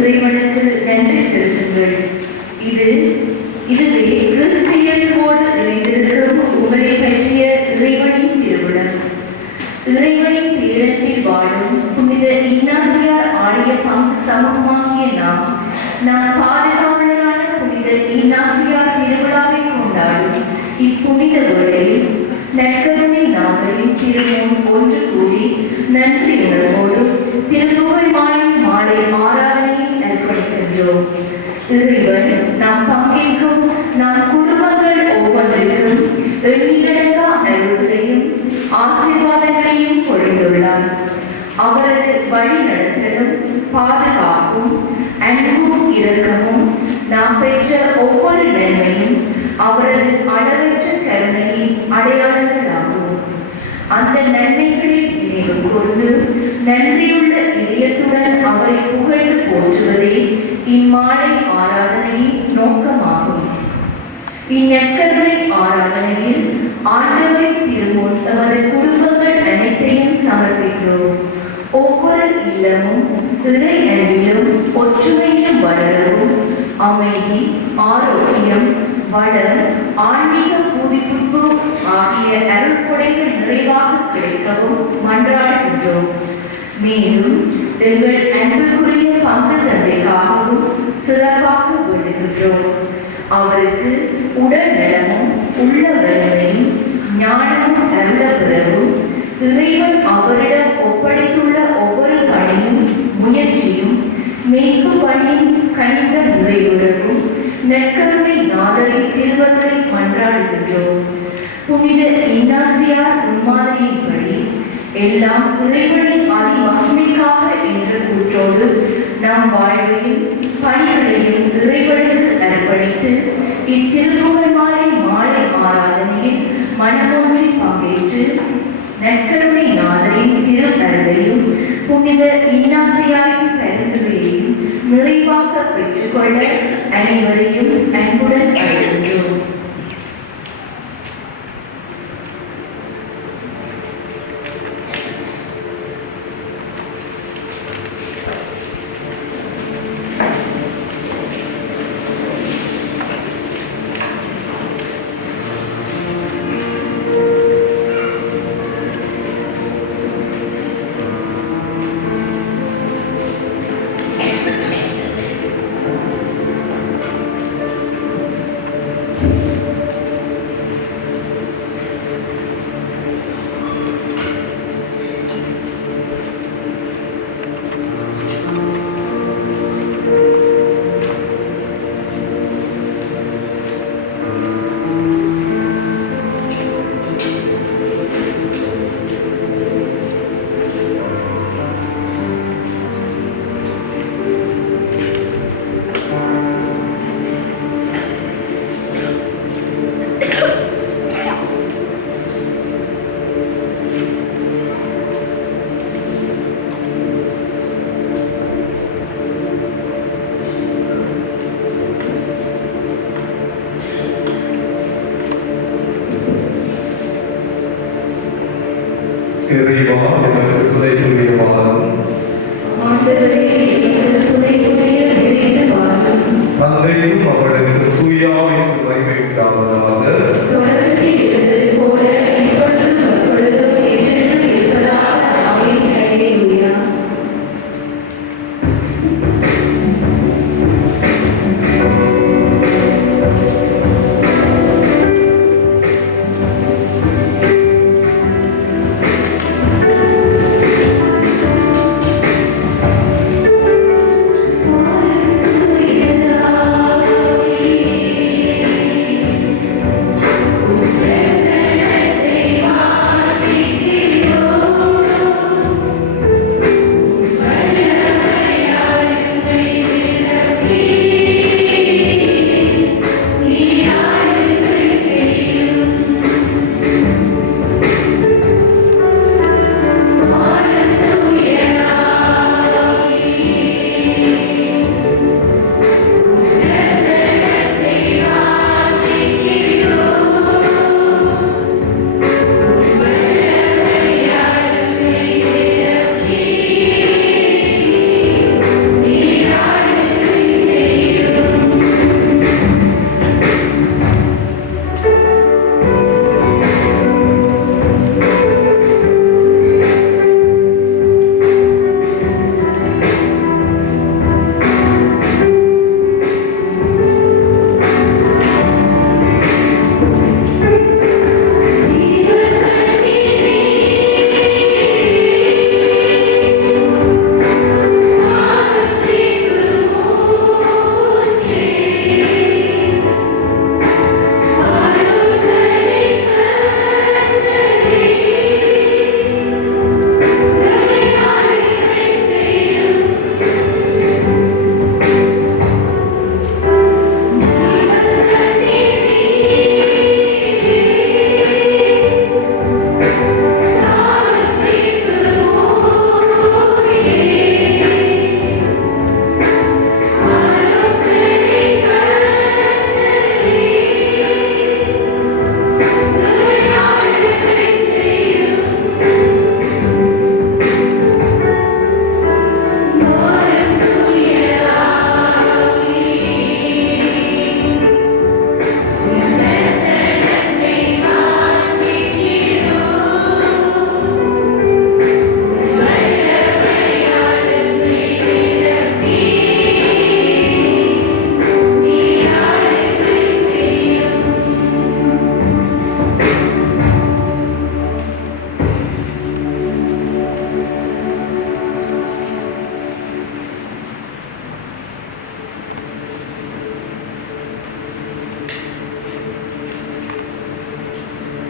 இறைவனுக்கு நன்றி செலுத்துங்கள். இதுவே கிறிஸ்து இயேசுவோடு இணைந்திருக்கும் உங்களை பற்றிய இறைவனின் திருவிழம். இறைவனின் பேரன்பில் வாழும் புனித இன்னாசியார் ஆடிய பங்கு சமூகமாகிய நாம் பாதுகாவலரான புனித இன்னாசியார் திருவிழாவை கொண்டாடும் இப்புனித வேளையில் நற்கருணை நாவலின் திருமுன் ஒன்று கூடி நன்றி உணர்வோடு திருப்புகழ் மாலை ஆராதனையை அர்ப்பணிக்கின்றோம். இறைவன் நாம் பங்கேற்கும் நம் குடும்பங்கள் ஒவ்வொன்றிற்கும் எண்ணிலடங்கா அருள்களையும் ஆசீர்வாதங்களையும் பொழிந்துள்ளார். அவரது வழி நடத்தலும் பாதுகாப்பும் அன்பும் இரக்கமும் நாம் பெற்ற ஒவ்வொரு நன்மையும் அவரது அளவற்ற கருணையின் அடையாளங்களாகும். அந்த நன்மைகளை நினைவு கூர்ந்து நன்றியுள்ள இதயத்துடன் அவரை புகழ்ந்து போற்றுவதே இம்மாலை ஆராதனையின் நோக்கமாகும். இந்நற்கருணை ஆராதனையில் ஆண்டவரின் திருமுன் தமது குடும்பங்கள் அனைத்தையும் சமர்ப்பிக்கிறோம். ஒவ்வொரு இல்லமும் இறை அன்பிலும் ஒற்றுமையும் வளரவும், அமைதி, ஆரோக்கியம், வளம், ஆன்மீக புதுப்பிப்பு ஆகிய அருள்கொடைகள் நிறைவாக கிடைக்கவும் மன்றாடுகின்றோம். மேலும் எங்கள் அன்புக்குரிய பங்கு தந்தைக்காகவும் சிறப்பாக வேண்டுகின்றோம். அவருக்கு உடல் நலமும் உள்ள வலிமையும் ஞானமும் அருள பிறகும் இறைவன் அவரிடம் ஒப்படைத்துள்ள ஒவ்வொரு பணியும் முயற்சியும் மேய்ப்பு பணியின் கணித நிறைவுகளுக்கும் நற்கருணை நாதரை திருவரை மன்றாடுகின்றோம். புனித இன்னாசியார் முன்மாதிரியின்படி எல்லாம் இறைவனின் அதிமகிமைக்காக என்ற கூற்றோடு நம் வாழ்வையும் பணிகளையும் இறைவனுக்கு அர்ப்பணித்து இத்திருப்புகழ் மாலை ஆராதனையில் மனமொன்றி பங்கேற்று நற்கருணை நாதரின் திருநருளையும் புனித இன்னாசியாரின் பெருந்துரையையும் நிறைவாக பெற்றுக்கொள்ள அனைவரையும் அன்புடன் அழைக்கின்றோம்.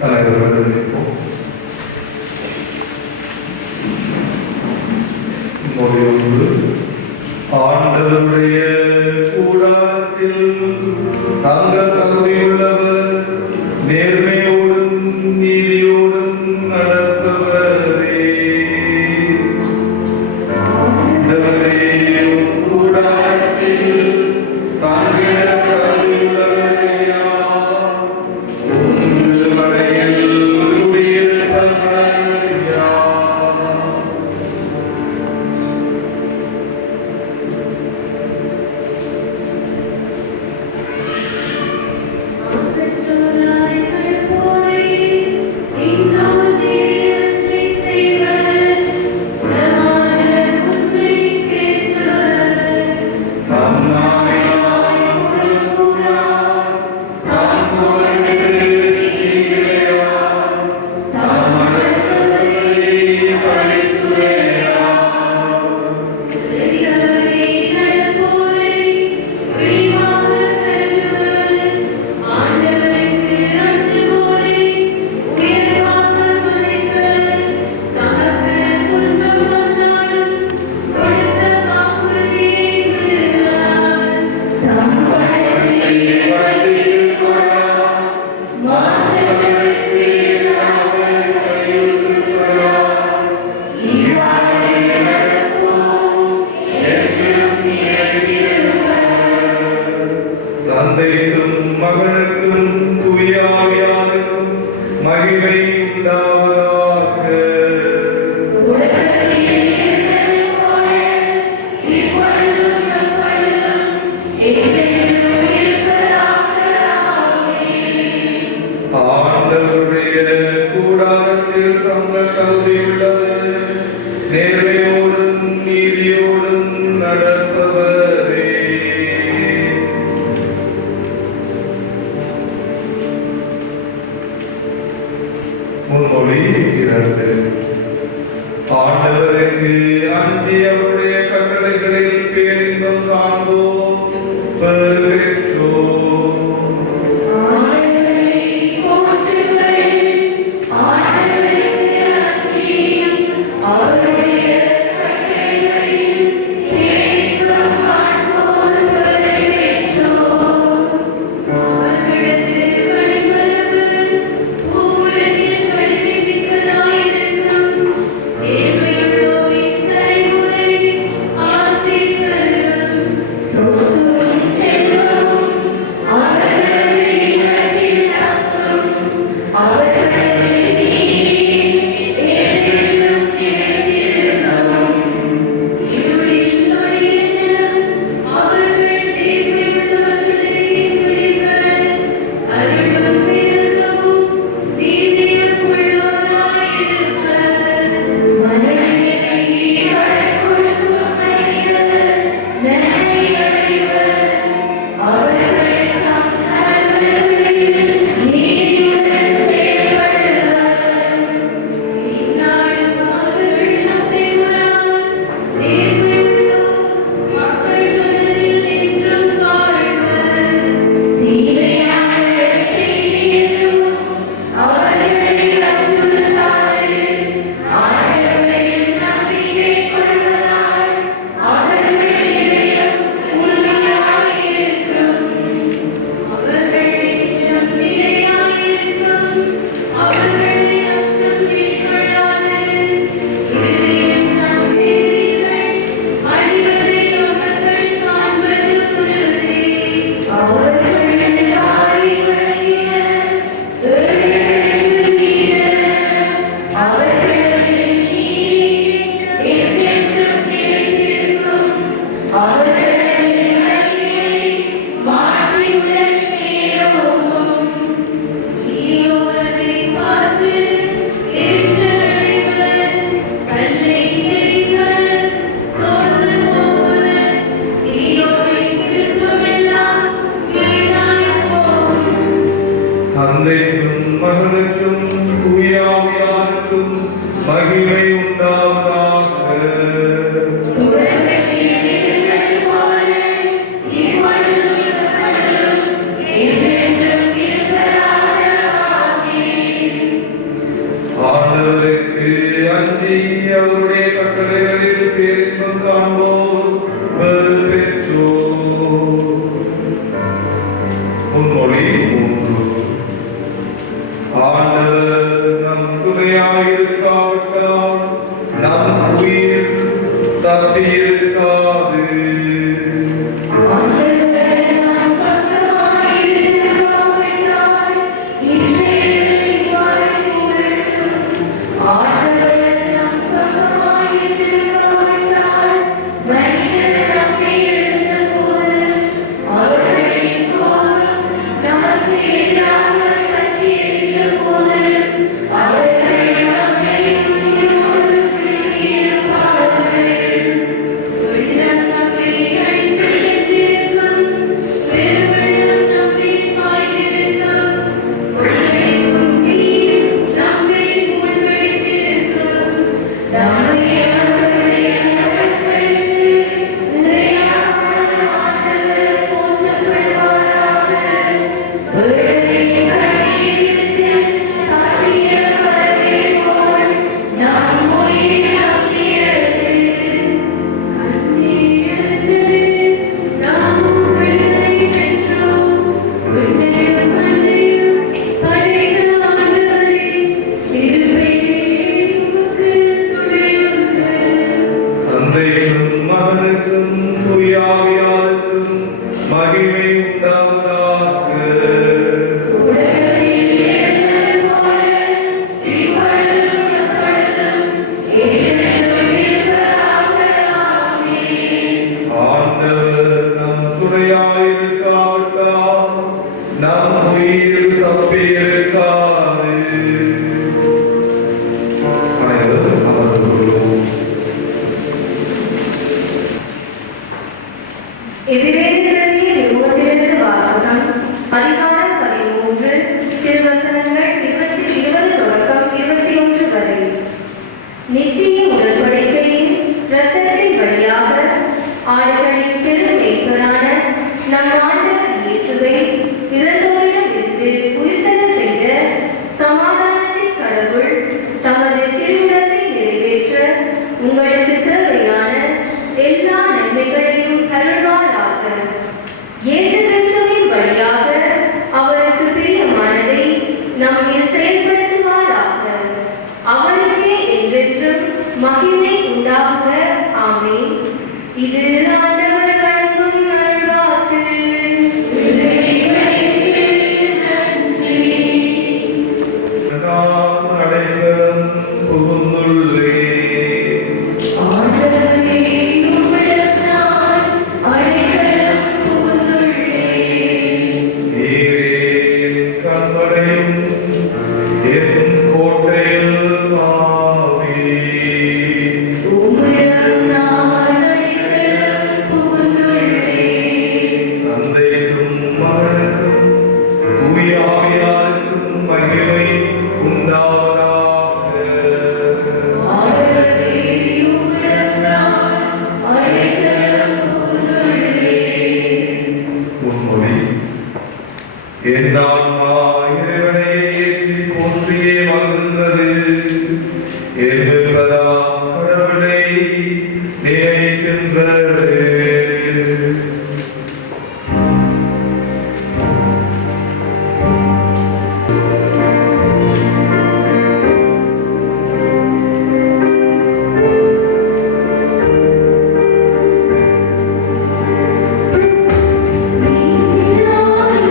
அனைவரும் ஆண்டவருடைய கூடாரத்தில் தங்க தகுதியுள்ளவர் நேர்மையோடும் நீதியோடும் நடப்பவரே. ஆண்டவரே கூடாரத்தில் தங்கிட தகுதியுள்ளவரையா உங்கள் மலையில் குடியிருப்பவரையா. தந்தைக்கும் மகனுக்கும் தூய ஆவியாருக்கும் மகிமை உண்டாவதாக. ஆண்டவருடைய கூடாரத்தில் தங்க தகுதியுள்ளவர் நேர்மையோடும் நீதியோடும் நடப்பவரே. முன்மொழி 2. ஆண்டவருக்கு அஞ்சி அவருடைய கட்டளைகளில் பேரின்பம் காண்போம் பெற்றோம். தந்தைக்கும் மகனுக்கும் தூய ஆவியாருக்கும் மகிமை உண்டாவதாக. ஆண்டவர் நம் துணையாயிருக்காவிட்டால் நம் உயிர் தப்பியிருக்காது. அனைவரும் அமர்ந்து கொள்வோம். எதிரேலிருந்து நிறுவனத்திலிருந்து வாசகம் அதிகாரம் 13 திருவசனங்கள் 20 தொடக்கம் 21 வரை. நித்திய உடன்படிக்கையின் இரத்தத்தின் வழியாக ஆடுகளின் பெரும் மேய்ப்பரான நம் ஆண்டவர் இயேசுவை இறந்தோரிடமிருந்து உயிர்த்தெழ செய்த சமாதானத்தின் கடவுள் தமது திருவுளத்தை நிறைவேற்ற உங்களுக்கு தேவையான எல்லா நன்மைகளையும் அருள்வாராக. இயேசு கிறிஸ்துவின் வழியாக அவருக்கு பிரியமானதை நம்மில் செயல்படுத்துவாராக. அவருக்கே என்றென்றும் மகிமை உண்டாக. ஆமென். இது ஆண்டவர் வழங்கும் அருள்வாக்கு. நான் அடைக்கலம் புகுந்துள்ளேன். ஆண்டவரே, உம்மிடம் நான் அடைக்கலம் புகுந்துள்ளேன். நீரே என் கண்மலையும் என் கோட்டையும் ஆவீர். உம்மிடம் நான் அடைக்கலம் புகுந்துள்ளேன். தந்தைக்கும் மகனுக்கும் தூய ஆவியாருக்கும் மகிமை உண்டாவதாக. ஆண்டவரே, உம்மிடம் நான் அடைக்கலம் புகுந்துள்ளேன். முன்மொழி. என் ஆன்மா இறைவனை ஏற்றி போற்றியே வந்தது. என்பதா கடவுளை நினைக்கின்றது. நீராய்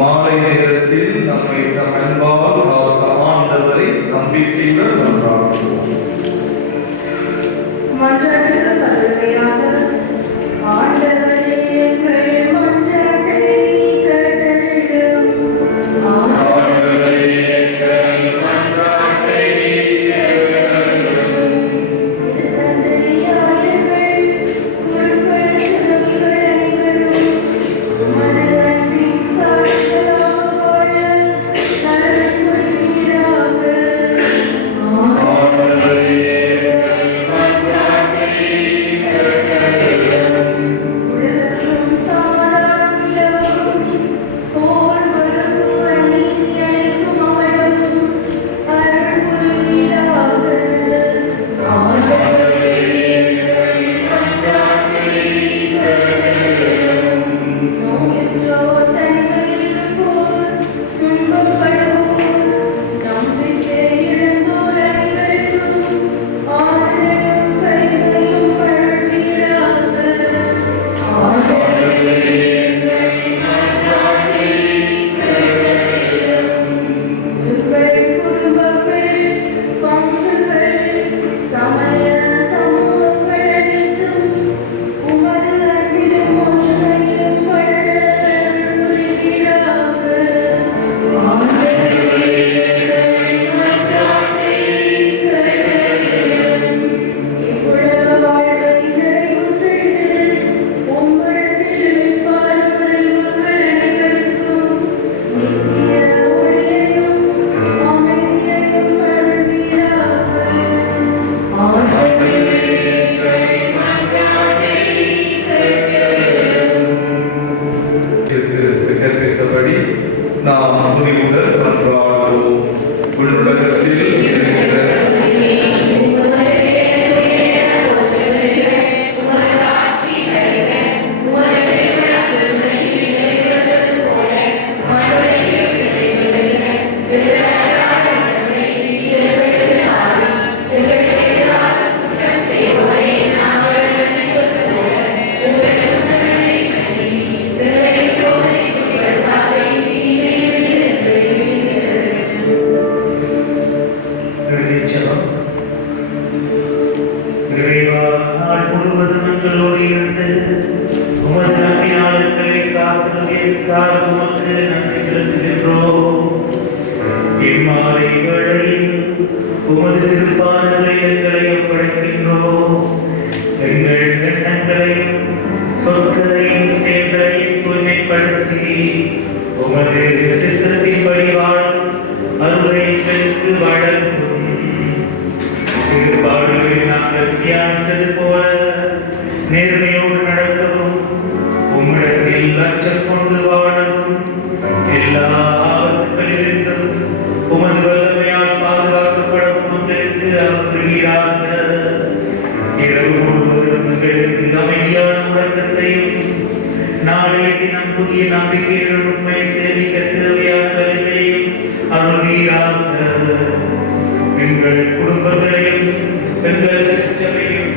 மாலை நேரத்தில் நம்மை தம் அன்பால் காத்த ஆண்டவரை நம்பிக்கையுடன் கொண்டாடுவோம். மன்றாட்டுக்கு பதுமையாக ஆண்டவரே எங்கள் மன்றாட்டை கேட்டருளும். ஆண்டவரே எங்கள் மன்றாட்டை கேட்டருளும். திருத்தந்தையாயர்கள், குருக்கள், துறவிகள் அனைவரும் உமது அன்பின் சாட்சிகளாக வாழ நலன் புரிவீராக. ஆண்டவரே உலகெங்கும் சமாதானம் நிலவவும், போர், வறுமை, அநீதி அனைத்தும் அகலவும் அருள் புரிவீராக. ஆண்டவரே எங்கள் மன்றாட்டை கேட்டருளும். நோயுற்றோர், தனிமையில் இருப்போர், துன்பப்படுவோர், நம்பிக்கை இழந்தோர் அனைவருக்கும் ஆறுதலும் கருணையும் அருள்வீராக. ஆண்டவரே எங்கள் மன்றாட்டை கேட்டருளும். உங்கள் குடும்பங்கள், பங்குகள், சமய சமூகங்கள் அனைத்தும் உமது அன்பிலும் ஒற்றுமையிலும் வளர அருள் புரிவீராக. ஆண்டவரே எங்கள் மன்றாட்டை கேட்டருளும். இவ்வுலக வாழ்வை நிறைவு செய்து உம்மிடத்தில் இளைப்பாறும் மக்கள் அனைவருக்கும் நித்திய ஒளியையும் அமைதியையும் அருள்வீராக. ஆண்டவரே எங்கள் மன்றாட்டை கேட்டருளும். கற்பித்தபடி நாம் துணிவுடன் கொண்டாடுவோம். உள்உலகத்தில் இருக்கிற ஜெபம். இறைவா, நாள் முழுவதும் எங்களோடு இருந்து உமது நன்மையாளர்களை காப்பதற்காக உமக்கு நன்றி செலுத்துகின்றோம். இம்மாலை வேளையில் உமது திருப்பாதங்களை எங்களை ஒப்படைக்கின்றோம். எங்கள் எண்ணங்களையும் சொற்களையும் செயல்களையும் தூய்மைப்படுத்தி உமது சித்தத்தின்படி வாழும் அருளை எங்களுக்கு வழங்கும். திருப்பாடல்களில் நாங்கள் தியானித்தது போல நேர்மையோடு நடக்கவும், உம்மிடத்தில் லட்சம் கொண்டு வாழவும், எல்லா ஆபத்துகளிலிருந்தும் உமது வல்லமையால் பாதுகாக்கப்படவும் எங்களுக்கு அருள் புரிவீராக. இரவு முழுவதும் எங்களுக்கு அமைதியான உறக்கத்தையும், நாளைய தினம் புதிய நம்பிக்கையுடன் உண்மை சேமிக்க தேவையான வலிமையையும் அருள்வீராக. எங்கள் குடும்பங்களையும், எங்கள் சபையும்,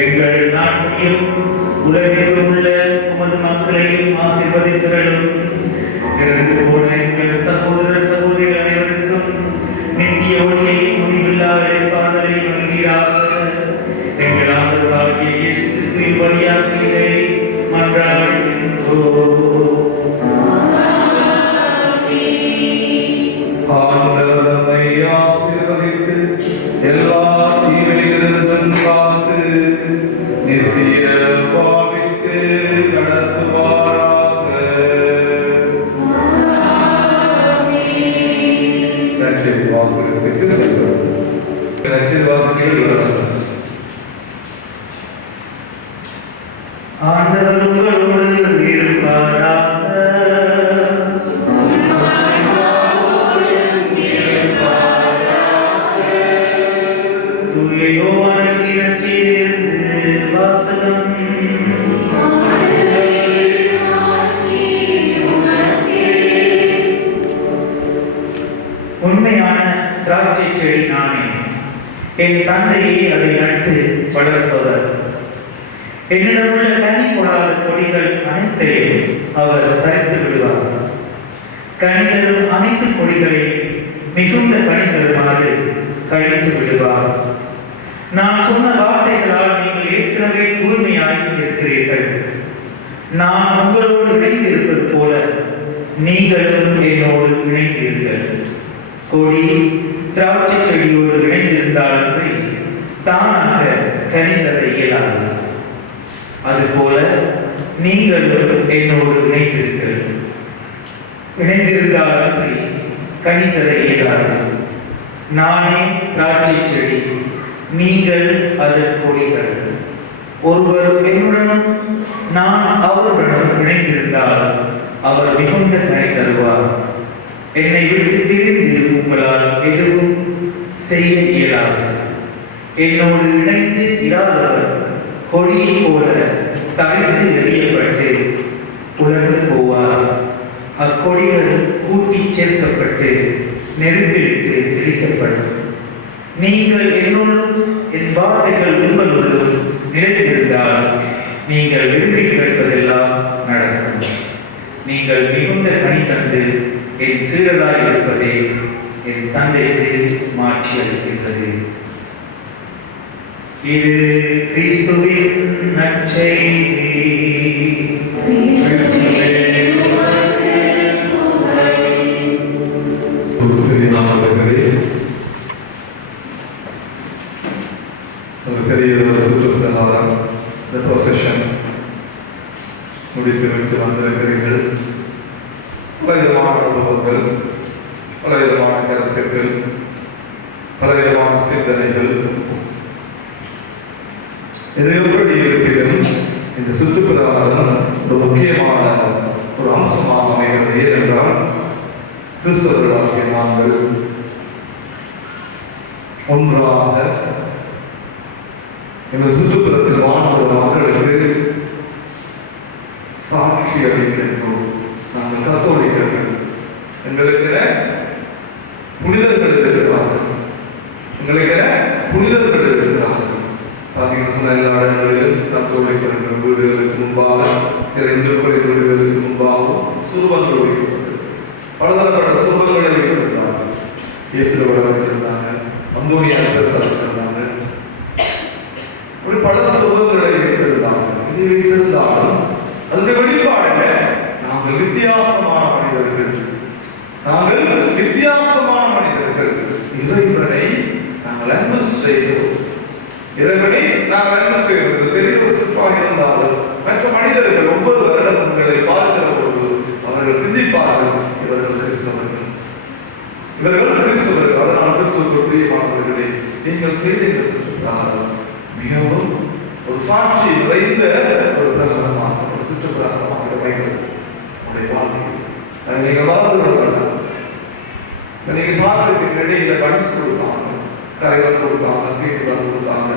எங்கள் நாட்டையும், உலகில் உள்ள உமது மக்களையும் ஆசீர்வதித்தருளும். இறந்து போன எங்கள் சகோதர சகோதரிகள் அனைவருக்கும் நித்திய ஒளியையும் முடிவில்லா இறைப்பாதலை வழங்குவீராக. எங்கள் ஆண்டவராகிய இயேசு கிறிஸ்துவின் வழியாக இதை மன்றாடுகின்றோம். ஆண்டவர் நம்மை ஆசீர்வதித்து எல்லா தீமைகளிலிருந்தும் காத்து நித்திய வாழ்விற்கு நடத்துவாராக. நற்செய்தி வாசகத்துக்கு செல்வோம். நற்செய்தி வாசகங்கள் ஆண்டவர் உங்களோடு இருப்பாராக. தூய யோவானின் நற்செய்தியிலிருந்து வாசகம். உண்மையான திராட்சை செடி நானே, என் தந்தையை அதை நட்டு வளர்ப்பவர். என்னிடம் உள்ள கனி கொடாத கொடிகள் அனைத்தையும் அவர் பறித்து விடுவார். கனிதரும் அனைத்து கொடிகளை மிகுந்த கனிதருமாறு கழித்து விடுவார். நான் சொன்ன வார்த்தைகளால் நீங்கள் ஏற்கனவே தூய்மையாய் இருக்கிறீர்கள். நான் உங்களோடு இணைந்திருப்பது போல நீங்களும் என்னோடு இணைந்தீர்கள். கொடி திராட்சை செடியோடு இணைந்திருந்தாலும் தானாக கனிதரை இயலாது. அதுபோல நீங்களும் என்னோடு இணைந்திருந்தாலும் கனிதரை இயலாது. நானே திராட்சை செடி, நீங்கள் அதன் கொடிகள். ஒருவர் என்னுடனும் நான் அவருடனும் இணைந்திருந்தால் அவர் மிகுந்த கனி தருவார். என்னை விட்டு பிரிந்து உங்களால் எதுவும் செய்ய இயலாது. என்னோடு இணைந்து இராதவர் கொடியை போல தவிர்த்து எறியப்பட்டு உலர்ந்து போவார். அக்கொடிகள் கூட்டி சேர்க்கப்பட்டு நெருப்பிற்கு எரிக்கப்படும். நீங்கள் என்னுள்ளும் என் வார்த்தைகள் உங்களுள்ளும் நிலைத்திருந்தால் நீங்கள் விரும்பி கேட்பதெல்லாம் நடக்கும். நீங்கள் மிகுந்த கனி தந்து என் சீடராய் இருப்பதே என் தந்தைக்கு மாற்றி அளிக்கின்றது. இது கிறிஸ்துவின் நற்செய்தி. முடித்துவிட்டு வந்திருக்கிறீர்கள். பலவிதமான அனுபவங்கள், பலவிதமான கருத்துக்கள், பலவிதமான சிந்தனைகள். இது எப்படி இருப்பினும் இந்த சுற்றுப்பிரவாதம் ஒரு முக்கியமான ஒரு அம்சமாக அமைகிறது. ஏனென்றால் கிறிஸ்தவர்களாகிய நாங்கள் ஒன்றாக இந்த சுற்றுப்புறத்தில் வாழ்ந்த மக்களுக்கு சாட்சி அளிக்கின்றோம். நாங்கள் கத்தோலிக்கர்கள். எங்களுக்கு புனிதர்கள் இருக்கிறார்கள். எங்களுக்கு புனிதர்கள் இருக்கிறார்கள். பார்த்தீங்கன்னா சொன்ன எல்லா இடங்களிலும் கத்தோலிக்கர்கள் வீடுகளுக்கு முன்பாக, சில இந்து வீடுகளுக்கு முன்பாகவும் சுருபங்கள் வைக்கப்பட்டது. பலதரப்பட்ட சுருபங்களை வைத்திருந்தாங்க. இயேசுவை வைத்திருந்தாங்க, அந்தோனியார் வச்சிருந்தாங்க. இப்படி பல சுருபங்களை வைத்திருந்தாங்க. இது வைத்திருந்தாலும் அதனுடைய வெளிப்பாடுல நாங்கள் வித்தியாசமான மனிதர்கள். இறைவனை நாங்கள் அன்பு செய்கிறோம். இறைவனை நாங்கள் அன்பு செய்வது பெரிய ஒரு சுற்றாக இருந்தாலும் மற்ற மனிதர்கள் 9 வருடம் உங்களை பார்க்கிற பொழுது அவர்கள் சிந்திப்பார்கள், இவர்கள் கிறிஸ்தவர்கள். அதனால் கிறிஸ்துவுக்கு பிரியமானவர்களே, நீங்கள் செய்த சுற்றுப்பிரகாரம் மிகவும் ஒரு சாட்சி நிறைந்த ஒரு பிரகடனமாக, ஒரு சுற்றுப்பிரகாரமாக அமைகிறது உங்களுடைய வாழ்க்கை. அதை நீங்கள் வாழ்ந்து கொள்ளலாம். நீங்கள் பார்த்துட்டு இடையில பரிசு கொடுத்தாங்க, கரைகள் கொடுத்தாங்க, சீட்டுகள் கொடுத்தாங்க,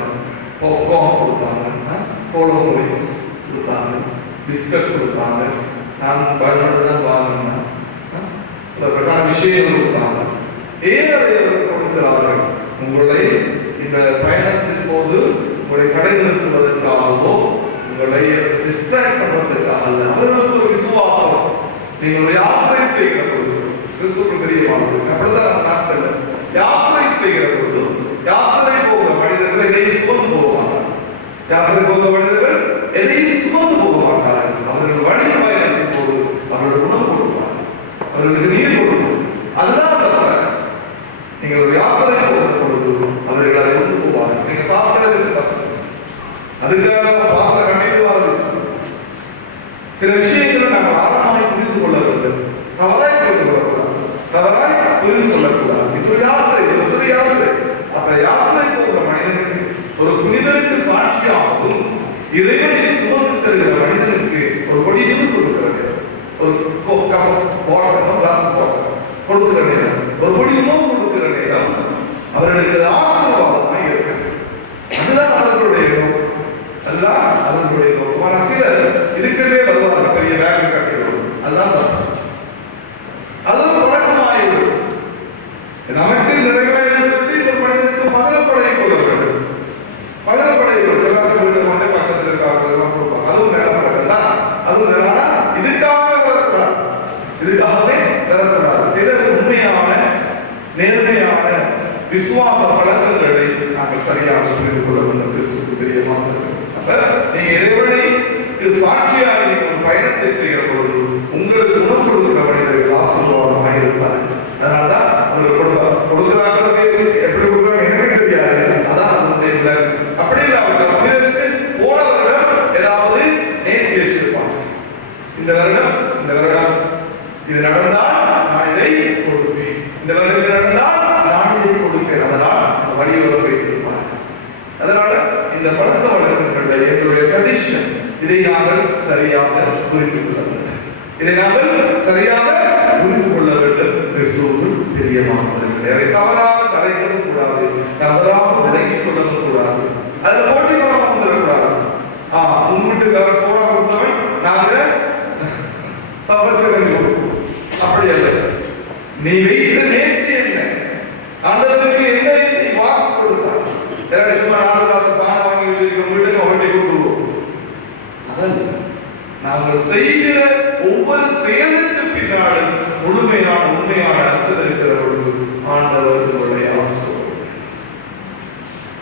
பாப்கார்ன் கொடுத்தாங்க, சோளம் பொடி கொடுத்தாங்க, பிஸ்கட் கொடுத்தாங்க. நான் பயன்படுத்தான் வாங்கினேன். விஷயம் கொடுத்தாங்க. ஏன் அதை கொடுக்கிறார்கள்? உங்களை இந்த பயணத்தின் போது உங்களுடைய கடைகள் இருப்பதற்காகவோ உங்களை டிஸ்ட்ராக்ட் பண்ணுவதற்காக அல்ல. அவர்களுக்கு ஒரு விசுவாசம். நீங்கள் யாத்திரை செய்கிற பொழுது கிறிஸ்துவுக்கு தெரியவானது. அப்படிதான் நாட்கள் யாத்திரை செய்கிற பொழுது யாத்திரை போகிற மனிதர்கள் எதையும் சுமந்து போக மாட்டார்கள். யாத்திரை போகிற மனிதர்கள் எதையும் சுமந்து போக மாட்டார்கள். அவர்கள் வழி பயணத்தின் போது அவர்கள் உணவு கொடுப்பார்கள், அவர்களுக்கு நீர் கொடுப்பார்கள். அதுதான் நீங்கள் ஒரு யாத்திரை போகிற பொழுது அவர்கள் அதை கொண்டு போவார்கள். நீங்க சாப்பிட்டது அதுக்காக பாச கண்டிப்பார்கள். சில விஷயங்களை நாங்கள் ஆழமாய் புரிந்து கொள்ள வேண்டும். தவறாய் புரிந்து கொள்ளக்கூடாது, தவறாய் புரிந்து கொள்ளக்கூடாது. இது யாத்திரை, ஒரு யாத்திரை. அப்ப யாத்திரை போகிற மனிதனுக்கு, ஒரு புனிதருக்கு சாட்சியாகவும் இறைவனை சுமந்து செல்கிற மனிதனுக்கு ஒரு கொடி கொடுக்கிறது. ஒரு கொடுக்கிற நேரம், ஒரு கொடி உணவு கொடுக்கிற நேரம் அவர்களுக்கு ஆசீர்வாதமாக இருக்கு. அதுதான் அவர்களுடைய நோக்கம். அதுதான் அவர்களுடைய நோக்கம். ஆனால் சிலர் இதுக்கே வருவாங்க, பெரிய பேங்க் கட்டிடுவோம். அதுதான் அது ஒரு வழக்கமாயிடும். நமக்கு நிறைவேறி ஒரு மனிதனுக்கு பகலப்படையை கொள்ள வேண்டும். பகலப்படை எல்லாரும் வீடு கொண்டு பக்கத்தில் இருக்காங்க கொடுப்பாங்க. அதுவும் நிலப்படை தான். அதுவும் இதுக்காக வரக்கூடாது, இதுக்காகவே வரக்கூடாது. விசுவாச பழக்கங்களை நாங்கள் சரியாக புரிந்து கொள்ள வேண்டும். கிறிஸ்துவுக்கு பிரியமாக நீங்க இறைவனுக்கு சாட்சியாக நீங்க ஒரு பயணத்தை செய்கிற பொழுது உங்களுக்கு உணவு கொடுக்கிற மனிதர்கள் ஆசீர்வாதமாக இருப்பார். அதனால்தான் அவர்கள் கொடுக்கிறார்கள். எப்படி கொடுக்குறாங்க எனக்கு தெரியாது. அதான் அதனுடைய அப்படி இல்லை. அவர்கள் மனிதருக்கு போன வருடம் ஏதாவது நேர்த்தி வச்சிருப்பாங்க. இந்த வருடம் இது நடந்தால் நான் இதை கொடுப்பேன், இந்த வருடம் இது நடந்தால் நான் இதை கொடுப்பேன். அதனால் வழியோடு வைத்திருப்பார். அதனால இந்த பழக்க வழக்கங்களை எங்களுடைய ட்ரெடிஷன் இதை நாங்கள் சரியாக புரிந்து கொள்ள வேண்டும். இதை நாங்கள் சரியாக புரிந்து கொள்ள வேண்டும். கிறிஸ்துவுக்கு பிரியமானவர்களே, தவறாக கலைக்கவும் கூடாது, தவறாக விலகிக் கொள்ளவும் கூடாது, அதில் போட்டி படம் வந்துடக்கூடாது. முன்வீட்டுக்காரர் சோழா கொடுத்தவன் நாங்க சபத்துக்கு அப்படி அல்ல. நீ வைத்த நேர்த்தி என்ன? ஆண்டவருக்கு என்ன நீ வாக்கு கொடுத்தார்? சும்மா 4 மாதம் பானை வாங்கி வச்சிருக்க வீட்டுக்கு அவர்கிட்ட கொடுத்துருவோம். அதல்ல, நாங்கள் செய்கிற ஒவ்வொரு செயலுக்கு பின்னாலும் முழுமையான உண்மையான அர்த்தம் இருக்கிற பொழுது ஆண்டவர்களுடைய ஆசீர்வாதம்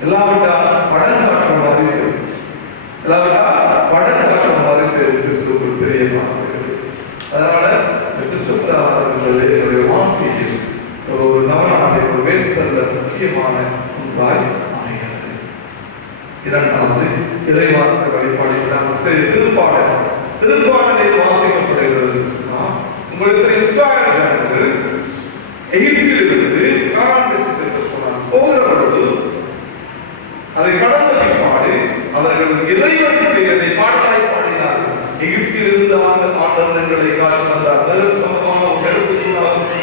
எல்லாவற்றால் படம் காட்டும் அறிவு, எல்லாவற்றால் படம் காட்டும் அறிவு கிறிஸ்துவுக்கு பிரியமாக. அதனால என்னுடைய வாழ்க்கையில் ஒரு நவநாளை ஒரு வேஸ்டர்ல முக்கியமான ஒன்றாய் அமைகிறது. இரண்டாவது இறைவார்த்தை வழிபாடு திருப்பாடலை வாசிக்கப்படுகிறது. உங்களுக்கு இஸ்ராயேல் எகிப்திலிருந்து கானான் தேசத்திற்கு போனார். போகிற பொழுது அதை கடந்த பிற்பாடு அவர்கள் இறைவன் செய்ததை பாடலாய் பாடினார்கள். எகிப்திலிருந்து ஆண்டவர் எங்களை காத்து வந்தார்,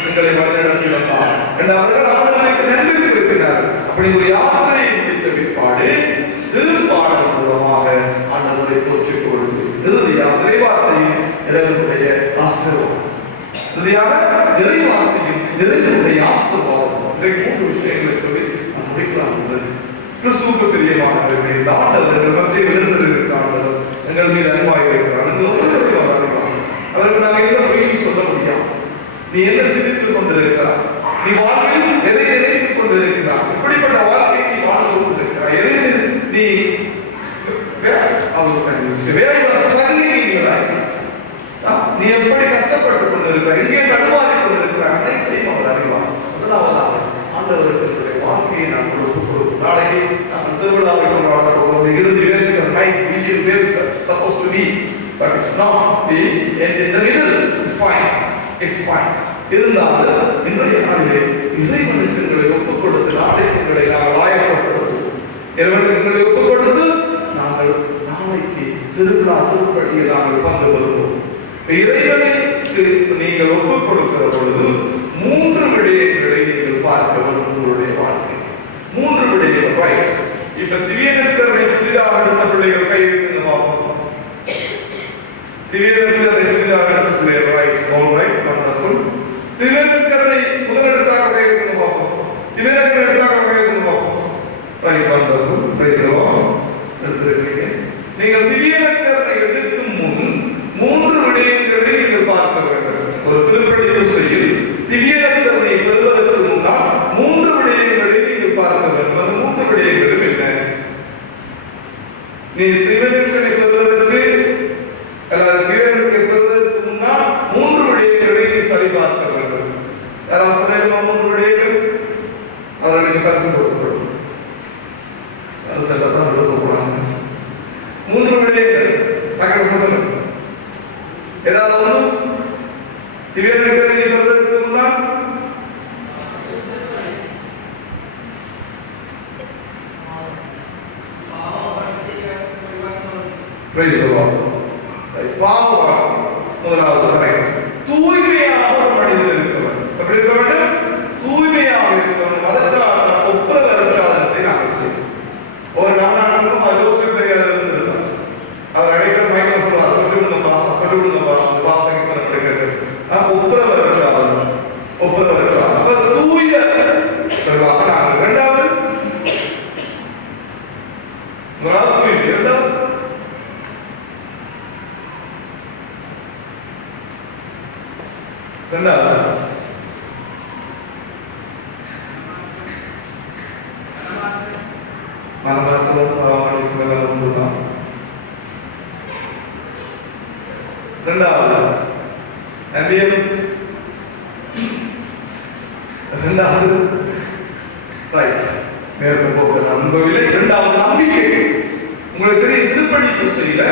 எங்களை வழிநடத்தி வந்தார் என்று அவர்கள் ஆண்டவருக்கு நன்றி செலுத்தினார். அப்படி ஒரு யாத்திரையை முடித்த பிற்பாடு திருப்பாடல் மூலமாக ஆண்டவரை போற்றிக் கொள்வது இறுதியாக இறைவார்த்தையும் இறைவனுடைய ஆசீர்வாதம். இறுதியாக இறைவார்த்தையும் இறைவனுடைய ஆசீர்வாதம். 3 விஷயங்களை சொல்லி நான் முடிக்கலாம். கிறிஸ்துவுக்கு பிரியமானவர்களே, இந்த ஆண்டவர்கள் பற்றி விழுந்திருக்கிறார்கள், எங்கள் மீது அன்பாய் இருக்கிறார்கள். அவர்கள் நாங்கள் எந்த பொய்யும் சொல்ல முடியாது. நீ என்ன சிந்தித்துக் கொண்டிருக்கிறாய்? நீ வாழ்வில் எதை நினைத்துக் கொண்டிருக்கிறாய்? இப்படிப்பட்ட வாழ்க்கையை நீ வாழ்ந்து கொண்டிருக்கிறாய். எதை நீ நீ எப்படி கஷ்டப்பட்டுக் கொண்டிருக்கிறாய், எங்கே தடுமாறி கொண்டிருக்கிறாய், அனைத்தையும் அவர் அறிவார். முதலாவதாக ஆண்டவர்களுடைய வாழ்க்கையை நான் கொடுக்கும். நாளைக்கு நான் திருவிழாவை கொண்டாட போகிறோம். இறுதி supposed to be, but it's not be in the middle. It's fine. இருந்தாலும் இன்றைய நாளிலே இறைவனுக்கு எங்களை ஒப்புக் கொடுத்து நாளைக்கு எங்களை நாங்கள் ஆயத்தப்படுத்துவோம். இறைவனுக்கு எங்களை ஒப்புக் கொடுத்து நாங்கள் நாளைக்கு திருவிழா திருப்படியை நாங்கள் பங்கு வருவோம். இறைவனுக்கு நீங்கள் ஒப்புக் கொடுக்கிற பொழுது 3 விடயங்களை நீங்கள் பார்க்க வேண்டும். உங்களுடைய வாழ்க்கை 3 விடயங்கள். ரைட். இப்ப திவ்யநற்கரை புதிதாக எடுத்த பிள்ளைகள் கை வைத்து பார்ப்போம். திவ்யநற்கரை புதிதாக எடுத்த பிள்ளைகள் ரைட். All right, wonderful. திவ்யநற்கரை முதலெடுத்தாக கை வைத்து பார்ப்போம். திவ்யநற்கரை எடுத்தாக கை வைத்து பார்ப்போம். Right, wonderful. Praise the Lord. எடுத்துக்கிறீங்க. நீங்கள் திவ்யநற்கரை எடுக்கும் முன் 3 விடயங்களை நீங்கள் பார்க்க வேண்டும். ஒரு திருப்பலி பூசையில் திவ்யநற்கரை பெறுவதற்கு முன்னால் 3 விடயங்களை நீங்கள் பார்க்க வேண்டும். அந்த 3 விடயங்களும் என்ன? நீ திவ்யநற்கரை பெறுவதற்கு அல்லது திவ்யநற்கரை பெறுவதற்கு முன்னால் 3 விடயங்களை நீ சரி பார்க்க வேண்டும். யாராவது 3 விடயங்கள் அவர்களுக்கு பரிசு கொடுக்கப்படும். அது சரிதான் சொல்றாங்க. 3 விடயங்கள் பக்கத்தில் சொல்லுங்க. ஏதாவது ஒன்று திவ்யநற்கரை பெறுவதற்கு முன்னால் praise the Lord. முதலாவது தூய்மையாக ஒரு மனிதன் இருக்கவன். எப்படி இருக்க வேண்டும்? தூய்மையாக இருக்கவன். அதற்காக ஒப்புரவற்றாதத்தை நாங்கள் செய்வோம். ஒரு நாளுக்கும் ஜோசப் பெரியார் இருந்திருந்தார். அவர் அடைக்கிற மைக்கில் சொல்லுவார், சொல்லி விடுங்கப்பா அந்த பாசங்க சொல்லப்படி கேட்டு ஒப்புரவற்றாதவன். அப்ப தூய சொல்லுவாங்க. இரண்டாவது தூய்மை. இரண்டாவது மனமாற்றம் பாவமளிக்கும் ஒன்றுதான். இரண்டாவது நம்பவில்லை. இரண்டாவது நம்பிக்கை. உங்களுக்கு தெரியும், திருப்பணிப்பு செய்யல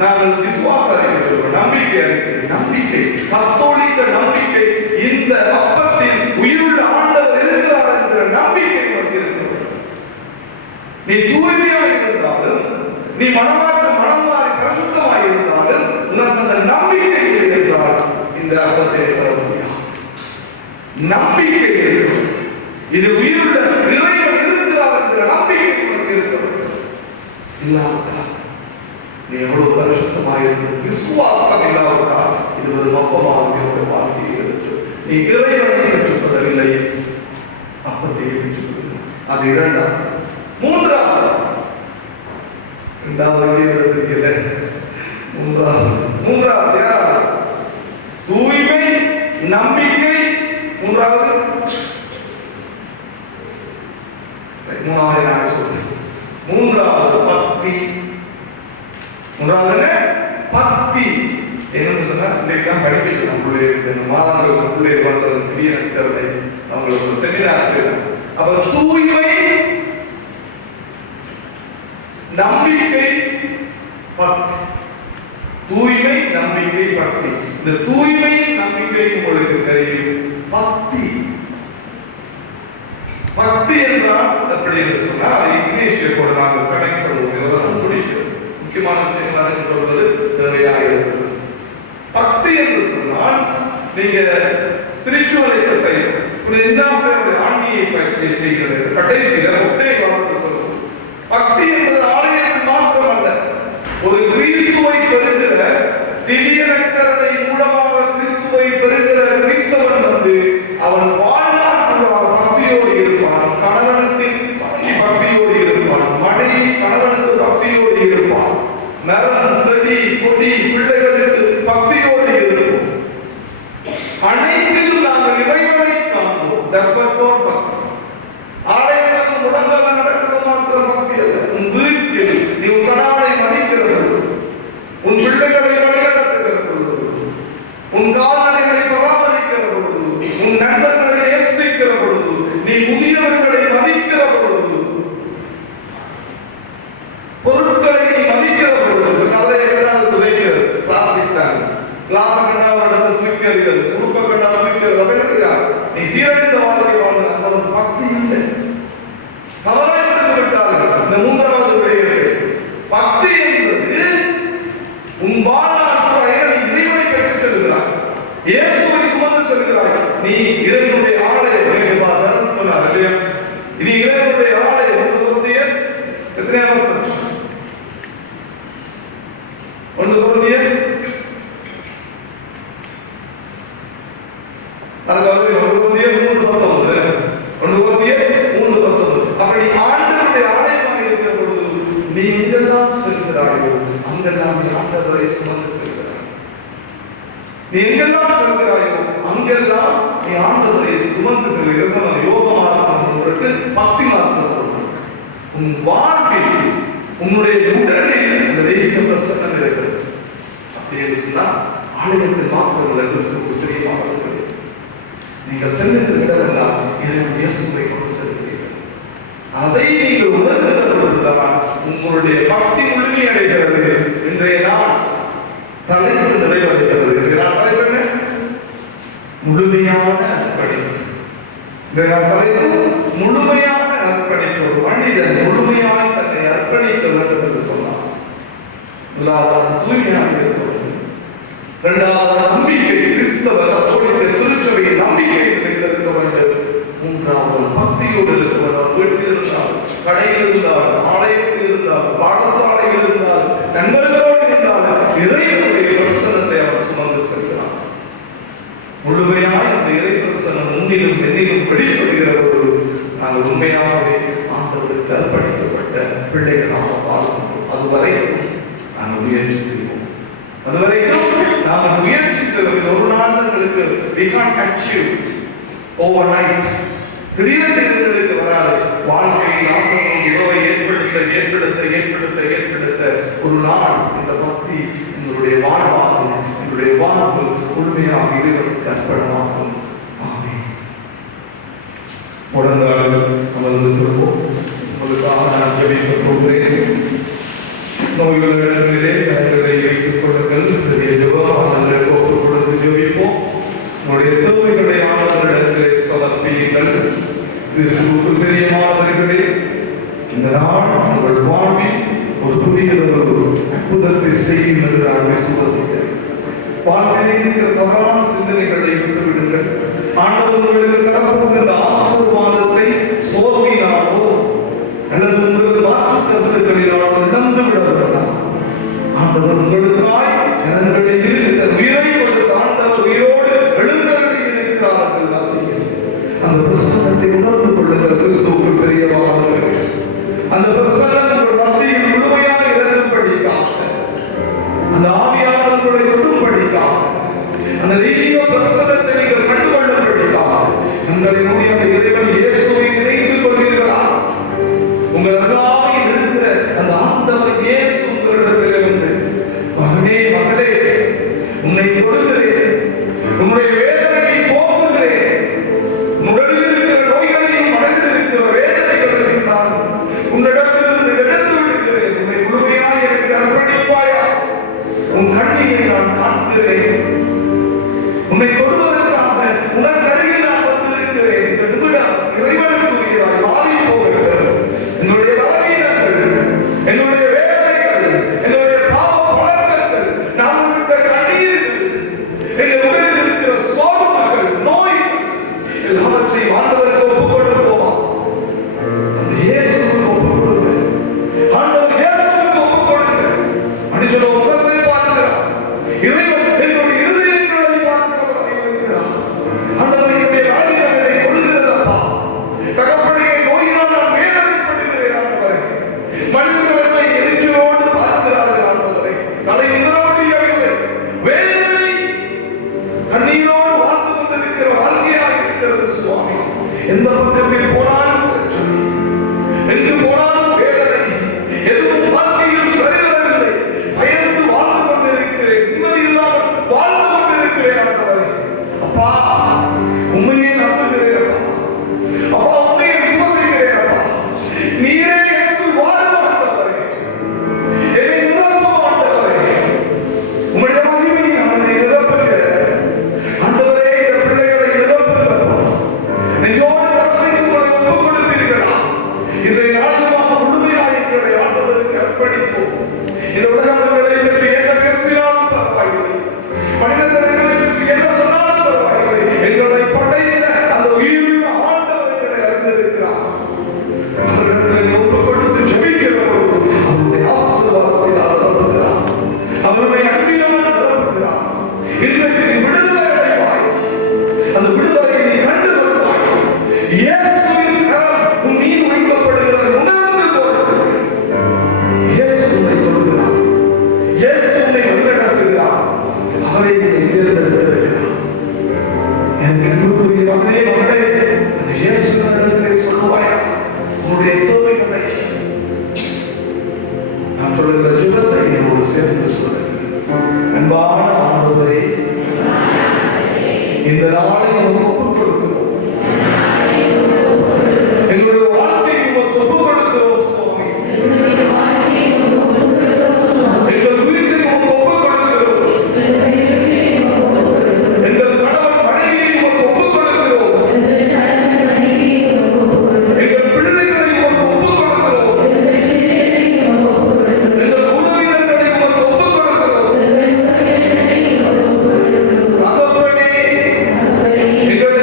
நாங்கள் விசுவாச அறிக்கை, நம்பிக்கை அறிக்கை, நம்பிக்கை, கத்தோலிக்க நம்பிக்கை. இந்த அப்பத்தில் உயிருள்ள ஆண்டவர் இருக்கிறார் என்கிற நம்பிக்கை இருக்கிறது. நீ தூய்மையாக இருந்தாலும், நீ மனம் மாறி பரிசுத்தமாக இருந்தாலும், உனக்கு அந்த நம்பிக்கை இருந்தால் இந்த அப்பத்தை பெற முடியும். நம்பிக்கை இருக்கிறது. இது உயிருள்ள இறைவன் இருக்கிறார் என்கிற நம்பிக்கை உனக்கு இருக்கிறது. இல்லாவிட்டால் நீ எவ்வளவு பரிசுத்தமாக இருந்தது, விசுவாசம் இல்லாவிட்டால் இது ஒரு மப்பமாக ஒரு வாழ்க்கையை இருக்கு. நீ இறைவனை பெற்றுக்கொள்ளவில்லை, அப்பத்தை பெற்றுக்கொள்ள. அது இரண்டாவது. மூன்றாவது தூய்மை, நம்பிக்கை. மூன்றாவது நான் சொல்றேன். மூன்றாவது பக்தி. மூன்றாவது பக்தி. என்னன்னு சொன்னா, இன்னைக்கு படிப்பிச்சு நம்மளுடைய மாணவர்களுக்குள்ளே வளர்ந்த பெரிய நட்கத்தை அவங்களுக்கு ஒரு செமினார் செய்யலாம். அப்ப தூய்மை, நம்பிக்கை, பக்தி. தூய்மை, நம்பிக்கை, பக்தி. இந்த தூய்மை நம்பிக்கை உங்களுக்கு தெரியும். பக்தி, பக்தி என்றால் எப்படி என்று சொன்னால், இங்கிலீஷோட நாங்கள் கனெக்ட் பண்ணுவோம். இதெல்லாம் முடிச்சு முக்கியமான விஷயங்களாக சொல்வது தேவையாக இருக்கிறது. பக்தி என்று சொன்னால் நீங்க ஸ்பிரிச்சுவல் எக்ஸசைஸ், ஆன்மீக பயிற்சியை செய்கிறது. கடைசியில ஒட்டை வாழ்க்கை சொல்லுவோம். பக்தி என்பது ஆலயத்தில் மாத்திரமல்ல, ஒரு கிறிஸ்துவை பெறுகிற திவ்ய நற்கருணை மூலமாக கிறிஸ்துவை பெறுகிற கிறிஸ்தவன் வந்து அவன் வாழ்நாள் மூலமாக பக்தியோடு இருப்பான். கணவனுக்கு பக்தியோடு இருப்பான், மனைவி கணவனுக்கு பக்தியோடு இருப்பான், மரம், செடி, கொடி, பிள்ளைகளுக்கு பக்தியோடு இருக்கும். அனைத்திலும் நாங்கள் இறைவனை காண்போம். பக்தி ஆலயத்தில் முடங்கல் நடக்கிறது மாத்திரம் பக்தி அல்ல. உன் வீட்டில் நீ உன் கணவனை மதிக்கிறது, உன் பிள்ளைகளை வழிநடத்துகிற பொழுது, உன் கால்நடைகளை பராமரிக்கிற பொழுது, உன் நண்பர்களை நேசிக்கிற பொழுது, நீ முதியவர்களை மதிக்கிற பொழுது, பொருட்களை நீ மதிக்கிற பொழுது, கதை எதாவது உதைக்கிறது, பிளாஸ்டிக் தான் கிளாஸ் கண்டா நடந்து தூக்கி அறிகிறது, உடுப்ப கண்டா தூக்கி அறிகிறது, என்ன செய்யறார்? நீ சீரழிந்த வாழ்க்கை வாழ்ந்த அந்த ஒரு பக்தி இல்லை. தவறாக விட்டார்கள். இந்த மூன்றாவது விடயத்தை, பக்தி என்பது உன் வாழ்நாள் இறைவனை பெற்றுச் செல்கிறாய், இயேசுவை சுமந்து செல்கிறாய். நீ இறைவனுடைய ஆலயம் சொன்னார் இல்லையா? நீ இறைவனுடைய ஆலயம். எத்தனை வருஷம்? 1 Corinthians அதாவது 1 Corinthians 3:19. 1 Corinthians 3:19. அப்படி ஆண்டவருடைய ஆலயமாக இருக்கிற பொழுது நீ எங்கெல்லாம் செல்கிறாயோ அங்கெல்லாம் நீ ஆண்டவரை சுமந்து செல்கிறாய். நீ எங்கெல்லாம் செல்கிறாயோ அங்கெல்லாம் நீ ஆண்டவரை சுமந்து செல்கிறது. யோக மார்க்கம் ஒன்றுக்கு, பக்தி மார்க்கம் ஒன்று. உன் வாழ்வில் உன்னுடைய உடலில் அந்த தெய்வீக பிரசன்னம் இருக்கிறது. அப்படி என்று சொன்னால் ஆலயத்தில் மாத்திரம் கிறிஸ்துவுக்கு பிரியமாக இருக்கிறது. நீங்கள் செல்லுகிற இடமெல்லாம் இறைவன் இயேசுவை கொண்டு செல்கிறீர்கள். அதை நீங்கள் உணர்கிற பொழுதுதான் உங்களுடைய பக்தி முழுமையடைகிறது. இன்றைய நாள் தலைப்பு நிறைவடைகிறது. தலைப்பு என்ன? முழுமையான அர்ப்பணிப்பு. இன்றைய தலைப்பு முழுமையான அர்ப்பணிப்பு. ஒரு மனிதன் முழுமையாக தன்னை அர்ப்பணிக்க வேண்டும் என்று சொன்னார். முதலாவது தூய்மையாக இருக்க வேண்டும். இரண்டாவது நம்பிக்கை, கிறிஸ்தவ கத்தோலிக்க திருச்சபையின் நம்பிக்கையில் இருக்க வேண்டும். மூன்றாவது பக்தியோடு இருக்க வேண்டும். வீட்டில் இருந்தால், கடையில் இருந்தால், ஆலயத்தில் இருந்தால், பாடசாலையில் இருந்தால், நண்பர்களோடு இருந்தால் இறைவனுடைய பிரசன்னத்தை அவர் சுமந்து செல்கிறார். முழுமையாக இந்த இறை பிரசன்னம் உன்னிலும் என்னிலும் வெளிப்படுகிற பொழுது நாங்கள் உண்மையாகவே ஆண்டவருக்கு அர்ப்பணிக்கப்பட்ட பிள்ளைகளாக வாழ்கிறோம். அதுவரைக்கும் நாங்கள் முயற்சி செய்வோம். அதுவரைக்கும் நாங்கள் முயற்சி செய்வது ஒரு நாள் எங்களுக்கு we can't achieve overnight. திடீரென்று எங்களுக்கு வராது. வாழ்க்கையில் ஆண்டவருடைய உறவை ஏற்படுத்த ஒரு நாள் இந்த பக்தி எங்களுடைய வாழ்வாகும், எங்களுடைய வாழ்வு முழுமையாக இறைவனுக்கு அர்ப்பணமாகும். ஆமென். முழங்கால் அமர்ந்து கொள்வோம். உங்களுக்காக நான் ஜெபிக்கப் போகிறேன். நோய்களிடங்களிலே கரங்களை வைத்துக் கொள்ளுங்கள். சிறிய ஜெபமானவர்களுக்கு ஒப்புக் கொடுத்து ஜெபிப்போம். உங்களுடைய தேவைகளை ஆண்டவரிடத்திலே சமர்ப்பியுங்கள். கிறிஸ்துவுக்குள் பிரியமானவர்களே, இந்த நாள் உங்கள் வாழ்வில் ஒரு புதிய அற்புதத்தை செய்யும் என்று நான் விசுவாசிக்கிறேன். வாழ்விலே இருக்கிற தவறான சிந்தனைகளை விட்டுவிடுங்கள். ஆண்டவர்களுக்கு தரப்போகிற ஆசீர்வாதத்தை சோதனையினாலோ அல்லது உங்களுக்கு மாற்று கருத்துக்களினாலோ இழந்து விட வேண்டாம். ஆண்டவர் உங்களுக்காய் கரங்களை இருக்கிற உயிரை கொண்டு ஆண்டவர் உயிரோடு எழுந்தருளி இருக்கிறார்கள். அந்த பிரசன்னத்தை உணர்ந்து கொள்ளுங்கள். கிறிஸ்துவுக்கு பெரியவானவர்கள், அந்த பிரசன்னம் உங்கள் மத்தியில் முழுமையாக இறங்கும்படிக்காக, அந்த ஆவியானவர்களை தொடும்படிக்காக, அந்த தெய்வீக பிரசன்னத்தை நீங்கள் கண்டுகொள்ளும்படிக்காக உங்களை முடியாத இறைவன் இயேசுவை நினைத்துக் கொள்வீர்களா? உங்கள் அருகாமையில் இருக்கிற அந்த ஆண்டவர் இயேசு உங்களிடத்தில் வந்து, மகனே மகளே, உன்னை தொடுகிறேன், உன்னுடைய வேதனையை போக்குகிறேன், உடலில் இருக்கிற நோய்களையும் மனதில் இருக்கிற வேதனைகளையும் நான் உன்னிடத்திலிருந்து எடுத்து விடுகிறேன். உன்னை முழுமையாக எனக்கு அர்ப்பணிப்பாயா? உன் கண்ணீரை நான் காண்கிறேன். உன்னை தொடுவதற்காக உனக்கு அருகில் நான் வந்திருக்கிறேன். இந்த நிமிடம் இறைவனுக்குரியதாய் மாறி போகிறது. எங்களுடைய பலவீனங்கள், எங்களுடைய வேதனைகள், எங்களுடைய பாவ பழக்கங்கள், நாம் விட்ட கண்ணீர்கள், எங்கள் உடலில் இருக்கிற சோதனைகள், நோய் எல்லாவற்றையும் ஆண்டவருக்கு ஒப்புக் கொண்டு போவான். அந்த இயேசுவுக்கு ஒப்புக் கொடுங்க. ஆண்டவர் இயேசுவுக்கு ஒப்புக் கொடுங்க. மனிதனோ முகத்தை பார்க்கிறார், இறைவன் எங்களுடைய இருதயங்களை பார்க்கிறவராக இருக்கிறார். ஆண்டவர் என்னுடைய வாழ்க்கையை கொள்கிறதப்பா. தகப்பனே, நோயினால் நான் வேதனைப்படுகிறேன் ஆண்டவரே. மனிதர்கள் என்னை எரிச்சலோடு பார்க்கிறார்கள் ஆண்டவரே. தலை நிமிர முடியவில்லை. வேதனை கண்ணீரோடு வாழ்ந்து கொண்டிருக்கிற வாழ்க்கையாக இருக்கிறது சுவாமி. எந்த பக்கத்தில் போனாலும் பிரச்சனை, எங்கு போனாலும் வேதனை, எதுவும் வாழ்க்கையில் சரிவரவில்லை. பயந்து வாழ்ந்து கொண்டிருக்கிறேன், நிம்மதி இல்லாமல் வாழ்ந்து கொண்டிருக்கிறேன் ஆண்டவரே. அப்பா, உண்மையை நம்புகிறேன் அப்பா. அப்பா, உண்மையை விசுவாசிக்கிறேன் அப்பா. நீரே எனக்கு வாழும் ஆண்டவரே. என்னை நிரப்பும் ஆண்டவரே. உம்முடைய மகிமையை அவனை நிரப்புங்க ஆண்டவரே. இந்த பிள்ளைகளை நிரப்புங்கப்பா. நெஞ்சோடு கரத்தைக்கு உங்களை ஒப்புக் கொடுப்பீர்களா? இன்றைய நாளுமாக முழுமையாக எங்களுடைய ஆண்டவருக்கு அர்ப்பணிப்போம். இந்த உலகங்களை பற்றி என்ன பேசினாலும் பரவாயில்லை, மனிதர்களை பற்றி என்ன சொன்னாலும் பரவாயில்லை, எங்களை படைத்த அந்த உயிருள்ள ஆண்டவர் எங்களை அறிந்திருக்கிறார். அவரிடத்தில் ஒப்புக் கொடுத்து ஜெபிக்கிற பொழுது அவருடைய ஆசீர்வாதத்தினால் நிரப்புகிறார், அவருடைய அன்பினால் நிரப்புகிறார். இன்றைக்கு நீ விடுதலை அடைவாய். அந்த விடுதலையை நீ கண்டு கொள்வாய். இயேசுவின் கரம் உன் மீது வைக்கப்படுகிறது. உணர்ந்து கொள். இயேசு உன்னை தொடுகிறார். இயேசு உன்னை வழிநடத்துகிறார். அவரை உன்னை தேர்ந்தெடுத்திருக்கிறார். என் அன்புக்குரிய மகனே மகளே, அந்த இயேசுவினிடத்திலே சொல்லுவாயா உன்னுடைய தேவைகளை? நான் சொல்லுகிற ஜெபத்தை என்னோடு சேர்ந்து சொல்லுங்கள். அன்பான ஆண்டவரே, இந்த நாளை உமக்கு ஒப்புக் கொடுக்கிறோம். எங்களுடைய வாழ்க்கையை உமக்கு ஒப்புக் கொடுக்கிறோம் சுவாமி. எங்கள் வீட்டை உமக்கு ஒப்புக் கொடுக்கிறோம். எங்கள் கணவன் மனைவியை உமக்கு ஒப்புக் கொடுக்கிறோம். எங்கள் பிள்ளைகளை உமக்கு ஒப்புக் கொடுக்கிறோம். எங்கள் உறவினர்களை உமக்கு ஒப்புக் கொடுக்கிறோம். தகப்பனே, எங்களுடைய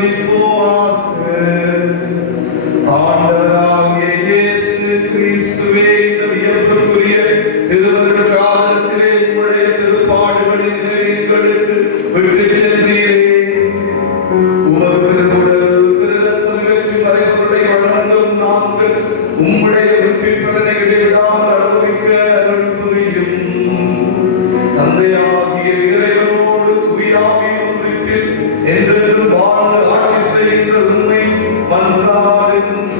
ஜெபிப்போமாக. ஆண்டவராகிய இயேசு கிறிஸ்துவே, இந்த வியப்புக்குரிய திருவருட்சாதனத்திலே உம்முடைய திருப்பாடுகளின் எங்களுக்கு விட்டுச் சென்றீரே. உமது திருவுடல் திருரத்தம் வெற்றி மறைபொருளை வழங்கும் நாங்கள் உம்முடைய உறுப்பின் பலனை இடைவிடாமல் அனுபவிக்க அருள் புரியும். தந்தையாகிய இறைவனோடு தூயாவி ஒன்றில் என்றென்றும் வாழ்ந்து ஆட்சி செய்கின்ற உண்மை மன்றாடுகின்றோம்.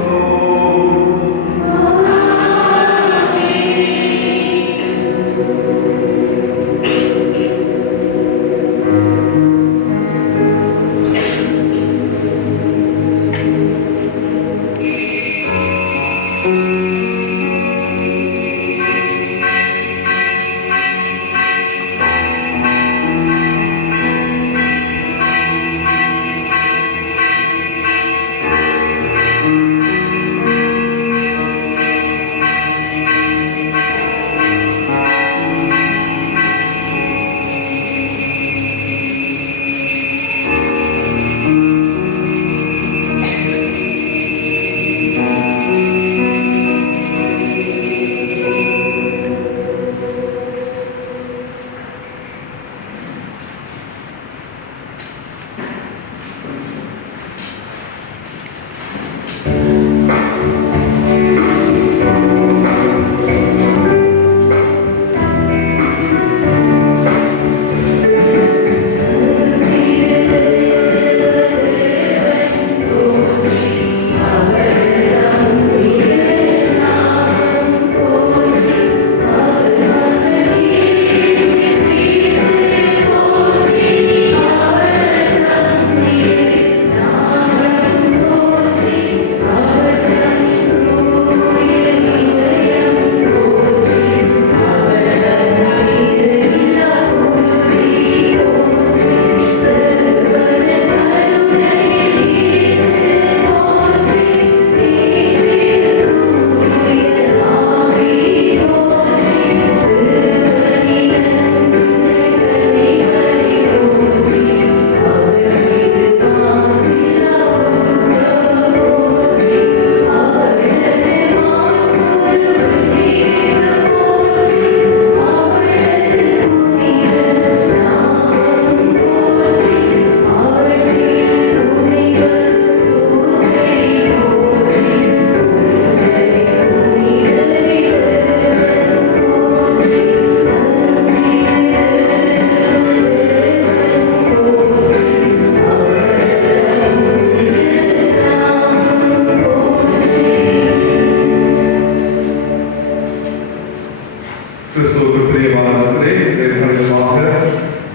கிறிஸ்துவுக்கு பிரியமானவர்களே,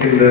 இந்த